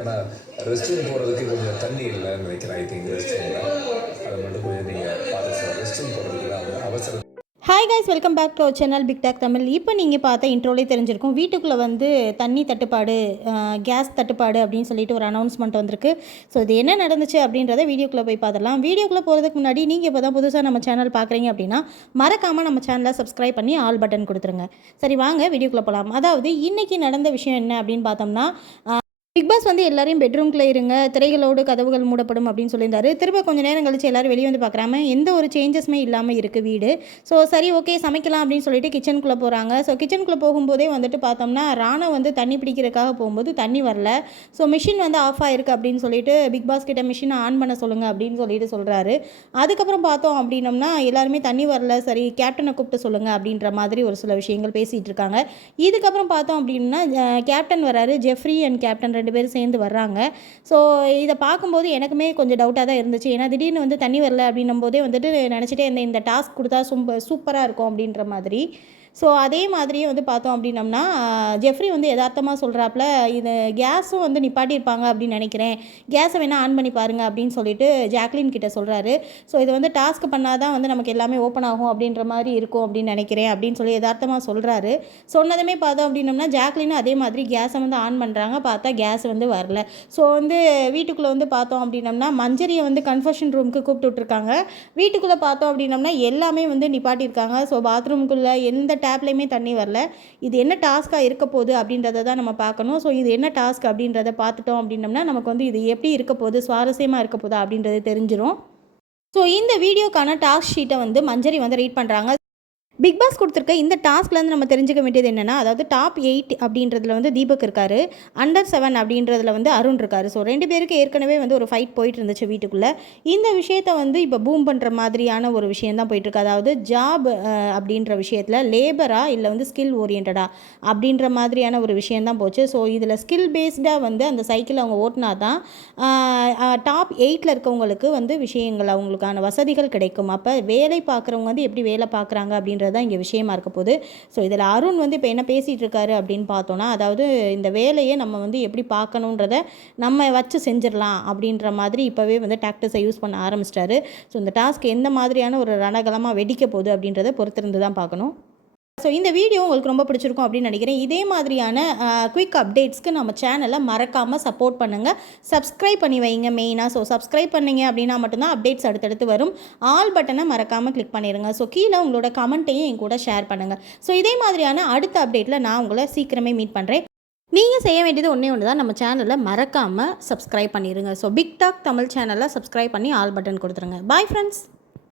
ஏன்னா rest room போகிறதுக்கு கொஞ்சம் தண்ணி இல்லைன்னு நினைக்கிறேன். ஐ திங்க் ரெஸ்ட் ரூமில் அதை மட்டும் கொஞ்சம் நீங்கள் பார்த்து சார். ரெஸ்ட் ரூம் போகிறதுக்கு தான் அவசரம். Hi guys, welcome back to our channel Big Talk Tamil. இப்போ நீங்கள் பார்த்த இன்ட்ரோலே தெரிஞ்சிருக்கும், வீட்டுக்குள்ளே வந்து தண்ணி தட்டுப்பாடு, கேஸ் தட்டுப்பாடு அப்படின்னு சொல்லிட்டு ஒரு அனௌன்ஸ்மெண்ட் வந்திருக்கு. ஸோ இது என்ன நடந்துச்சு அப்படின்றத வீடியோக்குள்ளே போய் பார்த்துடலாம். வீடியோக்குள்ளே போகிறதுக்கு முன்னாடி நீங்கள் இப்போ தான் புதுசாக நம்ம சேனல் பார்க்குறீங்க அப்படின்னா மறக்காமல் நம்ம சேனலை சப்ஸ்கிரைப் பண்ணி ஆல் பட்டன் கொடுத்துருங்க. சரி, வாங்க வீடியோக்குள்ளே போகலாம். அதாவது இன்றைக்கி நடந்த விஷயம் என்ன அப்படின்னு பார்த்தோம்னா, பிக் பாஸ் வந்து எல்லாரையும் பெட்ரூம்குள்ளே இருங்க, திரைகளோடு கதவுகள் மூடப்படும் அப்படின்னு சொல்லியிருந்தாரு. திரும்ப கொஞ்சம் நேரம் கழிச்சு எல்லாரும் வெளியே வந்து பார்க்குறாம எந்த ஒரு சேஞ்சஸுமே இல்லாமல் இருக்குது வீடு. ஸோ சரி, ஓகே, சமைக்கலாம் அப்படின்னு சொல்லிட்டு கிச்சனுக்குள்ளே போகிறாங்க. ஸோ கிச்சனுக்குள்ளே போகும்போதே வந்துட்டு பார்த்தோம்னா, ராணா வந்து தண்ணி பிடிக்கிறதுக்காக போகும்போது தண்ணி வரல. ஸோ மிஷின் வந்து ஆஃப் ஆகிருக்கு அப்படின்னு சொல்லிட்டு பிக் பாஸ் கிட்ட மிஷினை ஆன் பண்ண சொல்லுங்கள் அப்படின்னு சொல்லிட்டு சொல்கிறாரு. அதுக்கப்புறம் பார்த்தோம் அப்படின்னம்னா, எல்லாருமே தண்ணி வரல, சரி கேப்டனை கூப்பிட்டு சொல்லுங்கள் அப்படின்ற மாதிரி ஒரு சில விஷயங்கள் பேசிகிட்டு இருக்காங்க. இதுக்கப்புறம் பார்த்தோம் அப்படின்னா, கேப்டன் வராரு. ஜெஃப்ரி அண்ட் கேப்டன் 2 பேரும் சேர்ந்து வர்றாங்க. ஸோ இதை பார்க்கும்போது எனக்குமே கொஞ்சம் டவுட்டாக தான் இருந்துச்சு. ஏன்னா திடீர்னு வந்து தண்ணி வரல அப்படின்னும் போதே வந்துட்டு நினச்சிட்டே இந்த டாஸ்க் கொடுத்தா சூப்பராக இருக்கும் அப்படின்ற மாதிரி. ஸோ அதே மாதிரியே வந்து பார்த்தோம் அப்படின்னம்னா, ஜெஃப்ரி வந்து யதார்த்தமாக சொல்கிறாப்புல, இது கேஸும் வந்து நிப்பாட்டியிருப்பாங்க அப்படின்னு நினைக்கிறேன், கேஸை வேணால் ஆன் பண்ணி பாருங்கள் அப்படின்னு சொல்லிட்டு ஜாக்லின் கிட்ட சொல்கிறாரு. ஸோ இது வந்து டாஸ்க் பண்ணால் தான் வந்து நமக்கு எல்லாமே ஓப்பன் ஆகும் அப்படின்ற மாதிரி இருக்கும் அப்படின்னு நினைக்கிறேன் அப்படின்னு சொல்லி யதார்த்தமாக சொல்கிறாரு. சொன்னதுமே பார்த்தோம் அப்படின்னம்னா, ஜாக்லினும் அதே மாதிரி கேஸை வந்து ஆன் பண்ணுறாங்க. பார்த்தா கேஸ் வந்து வரல. ஸோ வந்து வீட்டுக்குள்ளே வந்து பார்த்தோம் அப்படின்னம்னா, மஞ்சரியை வந்து கன்ஃபெஷன் ரூமுக்கு கூப்பிட்டு விட்ருக்காங்க. வீட்டுக்குள்ளே பார்த்தோம் அப்படின்னம்னா எல்லாமே வந்து நிப்பாட்டியிருக்காங்க. ஸோ பாத்ரூமுக்குள்ளே எந்த டேப்லேயுமே தண்ணி வரல. இது என்ன டாஸ்க்காக இருக்க போகுது அப்படின்றத தான் நம்ம பார்க்கணும். ஸோ இது என்ன டாஸ்க் அப்படின்றத பார்த்துட்டோம் அப்படின்னம்னா, நமக்கு வந்து இது எப்படி இருக்க போகுது, சுவாரஸ்யமாக இருக்க போகுதா அப்படின்றது தெரிஞ்சிடும். ஸோ இந்த வீடியோக்கான டாஸ்க் ஷீட்டை வந்து மஞ்சரி வந்து ரீட் பண்ணுறாங்க. பிக் பாஸ் கொடுத்துருக்க இந்த டாஸ்க்லேருந்து நம்ம தெரிஞ்சுக்க வேண்டியது என்னென்னா, அதாவது டாப் 8 அப்படின்றதுல வந்து தீபக் இருக்கார், அண்டர் 7 அப்படின்றதுல வந்து அருண் இருக்கார். ஸோ 2 பேருக்கு ஏற்கனவே வந்து ஒரு ஃபைட் போயிட்டு இருந்துச்சு வீட்டுக்குள்ளே. இந்த விஷயத்தை வந்து இப்போ பூம் பண்ணுற மாதிரியான ஒரு விஷயம் தான் போயிட்டுருக்கு. அதாவது ஜாப் அப்படின்ற விஷயத்தில் லேபரா இல்லை வந்து ஸ்கில் ஓரியன்டா அப்படின்ற மாதிரியான ஒரு விஷயந்தான் போச்சு. ஸோ இதில் ஸ்கில் பேஸ்டாக வந்து அந்த சைக்கிள் அவங்க ஓட்டினா தான் டாப் 8ல் இருக்கவங்களுக்கு வந்து விஷயங்கள், அவங்களுக்கான வசதிகள் கிடைக்கும். அப்போ வேலை பார்க்குறவங்க வந்து எப்படி வேலை பார்க்குறாங்க அப்படின்ற தான் இங்கே விஷயமா இருக்க போகுது. ஸோ இதில் அருண் வந்து இப்போ என்ன பேசிகிட்டு இருக்காரு அப்படின்னு பார்த்தோன்னா, அதாவது இந்த வேலையை நம்ம வந்து எப்படி பார்க்கணுன்றதை நம்ம வச்சு செஞ்சிடலாம் அப்படின்ற மாதிரி இப்போவே வந்து டாக்டிக்ஸை யூஸ் பண்ண ஆரம்பிச்சிட்டாரு. ஸோ இந்த டாஸ்க் எந்த மாதிரியான ஒரு ரணகலமாக வெடிக்க போகுது அப்படின்றத பொறுத்திருந்து தான் பார்க்கணும். ஸோ இந்த வீடியோ உங்களுக்கு ரொம்ப பிடிச்சிருக்கும் அப்படின்னு நினைக்கிறேன். இதே மாதிரியான குயிக் அப்டேட்ஸ்க்கு நம்ம சேனலை மறக்காமல் சப்போர்ட் பண்ணுங்கள், சப்ஸ்கிரைப் பண்ணி வைங்க மெயினாக. ஸோ சப்ஸ்கிரைப் பண்ணிங்க அப்படின்னா மட்டும்தான் அப்டேட்ஸ் அடுத்தடுத்து வரும். ஆல் பட்டனை மறக்காமல் கிளிக் பண்ணிடுங்க. ஸோ கீழே உங்களோட கமெண்ட்டையும் என் கூட ஷேர் பண்ணுங்கள். ஸோ இதே மாதிரியான அடுத்த அப்டேட்டில் நான் உங்களை சீக்கிரமே மீட் பண்ணுறேன். நீங்கள் செய்ய வேண்டியது ஒன்று தான், நம்ம சேனலை மறக்காமல் சப்ஸ்கிரைப் பண்ணிடுங்க. ஸோ பிக் டாக் தமிழ் சேனலை சப்ஸ்கிரைப் பண்ணி ஆல் பட்டன் கொடுத்துருங்க. Bye friends.